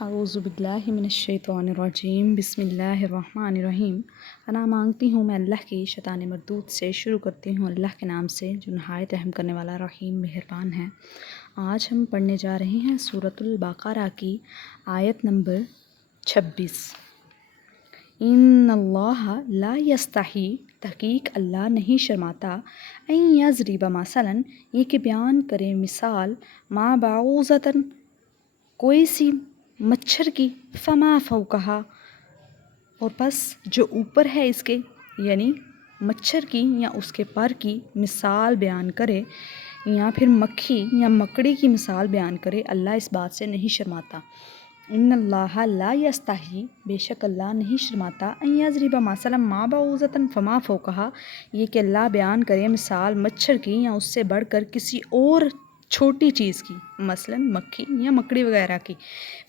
اعوذ باللہ من الشیطان الرجیم بسم اللہ الرحمن الرحیم۔ پناہ مانگتی ہوں میں اللہ کی شیطان مردود سے۔ شروع کرتی ہوں اللہ کے نام سے جو نہایت رحم کرنے والا رحیم مہربان ہے۔ آج ہم پڑھنے جا رہے ہیں سورۃ البقرہ کی آیت نمبر 26۔ ان اللہ لا یستحی، تحقیق اللہ نہیں شرماتا، ان یضرب مثلاً، یہ کہ بیان کرے مثال، ما بعوضۃ، کوئی سی مچھر کی، فما فوقہا، اور پس جو اوپر ہے اس کے، یعنی مچھر کی یا اس کے پر کی مثال بیان کرے، یا پھر مکھی یا مکڑی کی مثال بیان کرے، اللہ اس بات سے نہیں شرماتا۔ ان اللہ لا یستحی، بے شک اللہ نہیں شرماتا، ان یضرب مثلا ما بعوضۃ فما فوقہا، یہ کہ اللہ بیان کرے مثال مچھر کی یا اس سے بڑھ کر کسی اور چھوٹی چیز کی، مثلا مکھی یا مکڑی وغیرہ کی۔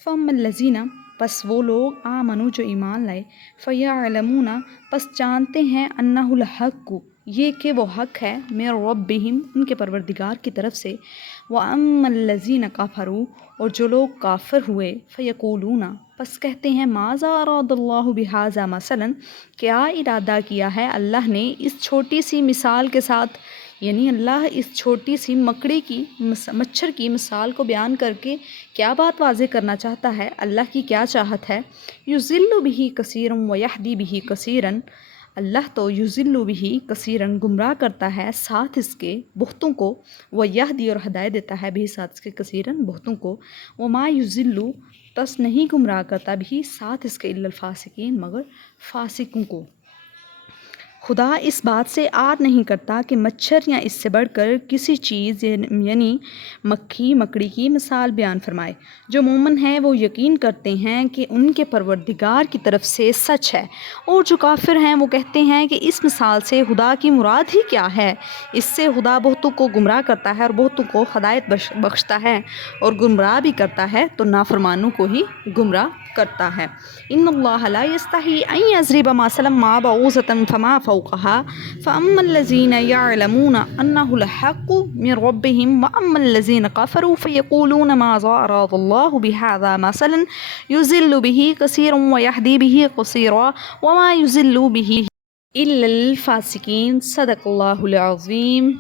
فَأَمَّا الَّذِينَ، پس وہ لوگ، آمنوا جو ایمان لائے، فَيَعْلَمُونَ، پس جانتے ہیں، أَنَّهُ الْحَقُّ، یہ کہ وہ حق ہے، مِن رَبِّهِمْ، ان کے پروردگار کی طرف سے۔ وَأَمَّا الَّذِينَ كَفَرُوا، اور جو لوگ کافر ہوئے، فَيَقُولُونَ، پس کہتے ہیں، ماذا أَرَادَ اللَّهُ بِهَذَا مَثَلًا، کیا ارادہ کیا ہے اللہ نے اس چھوٹی سی مثال کے ساتھ، یعنی اللہ اس چھوٹی سی مکڑی کی، مچھر کی مثال کو بیان کر کے کیا بات واضح کرنا چاہتا ہے، اللہ کی کیا چاہت ہے۔ یضل بہ کثیرا ویہدی بہ کثیرا، اللہ تو یضل بہ کثیرا، گمراہ کرتا ہے ساتھ اس کے بہتوں کو، ویہدی، اور ہدایت دیتا ہے بھی ساتھ اس کے کثیرا، بہتوں کو، وما یضل، پس نہیں گمراہ کرتا بھی ساتھ اس کے، الا الفاسقین، مگر فاسقوں کو۔ خدا اس بات سے عار نہیں کرتا کہ مچھر یا اس سے بڑھ کر کسی چیز، یعنی مکھی مکڑی کی مثال بیان فرمائے۔ جو مومن ہیں وہ یقین کرتے ہیں کہ ان کے پروردگار کی طرف سے سچ ہے، اور جو کافر ہیں وہ کہتے ہیں کہ اس مثال سے خدا کی مراد ہی کیا ہے۔ اس سے خدا بہتوں کو گمراہ کرتا ہے اور بہتوں کو ہدایت بخشتا ہے، اور گمراہ بھی کرتا ہے تو نافرمانوں کو ہی گمراہ کرتا ہے۔ ان اللہ لا یستحی ان یضرب مثلا ما بعوضۃ فما فوقها فاما الذین یعلمون انہ الحق من ربهم واما الذین کفروا فیقولون ماذا اراد اللہ بہذا مثلا یضل به کثیرا ویہدی به کثیرا وما یضل به الا الفاسقین۔ صدق اللہ العظیم۔